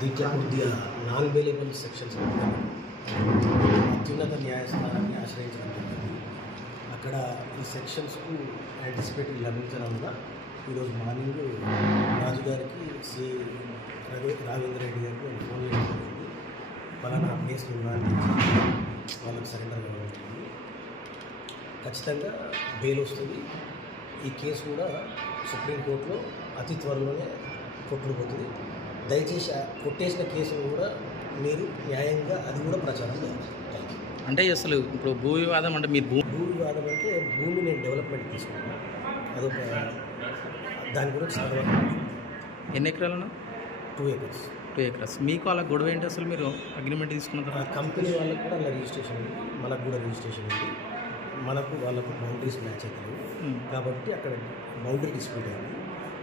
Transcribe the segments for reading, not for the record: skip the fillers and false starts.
దీంట్లో కొద్దిగా non available sections అత్యున్నత న్యాయస్థానాన్ని ఆశ్రయించడం జరిగింది. అక్కడ ఈ సెక్షన్స్కు యాంటిసిపేటరీ లభించడంగా ఈరోజు మార్నింగ్ రాజుగారికి శ్రీ రాఘవేంద్ర రెడ్డి గారికి ఫోన్ చేయడం జరిగింది. పలానా ప్లేస్లో ఉన్నారని వాళ్ళకి సరెండర్ కావడం జరిగింది. ఖచ్చితంగా బెయిల్ వస్తుంది. ఈ కేసు కూడా సుప్రీంకోర్టులో అతి త్వరలోనే కొట్టుకుపోతుంది. దయచేసి కొట్టేసిన కేసును కూడా మీరు న్యాయంగా అది కూడా ప్రచారం చేయాలి. అంటే అసలు ఇప్పుడు భూ వివాదం అంటే మీరు భూ వివాదం అంటే భూమి నేను డెవలప్మెంట్ తీసుకున్నాను. అదొక దాని గురించి తర్వాత ఎన్ని ఎకరాలను 2 acres. 2 acres. మీకు అలా గొడవ ఏంటి అసలు? మీరు అగ్రిమెంట్ తీసుకున్న తర్వాత కంపెనీ వాళ్ళకు కూడా అలా రిజిస్ట్రేషన్ ఉంది, మనకు కూడా రిజిస్ట్రేషన్ ఉంది. మనకు వాళ్ళకు బౌండరీస్ మ్యాచ్ అవుతాయి కాబట్టి అక్కడ బౌండరీ డిస్ప్యూట్ అయింది.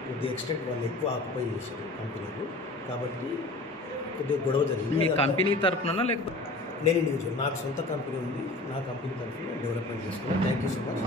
కొద్దిగా ఎక్స్టెంట్ వాళ్ళు ఎక్కువ ఆక్యుపై చేశారు కంపెనీకు, కాబట్టి కొద్దిగా గొడవ జరిగింది. మీ కంపెనీ తరఫున లేకపోతే? నేను ఇండివిజువల్, నాకు సొంత కంపెనీ ఉంది. నా కంపెనీ తరఫున డెవలప్మెంట్ చేసుకున్నాను. Thank you so much.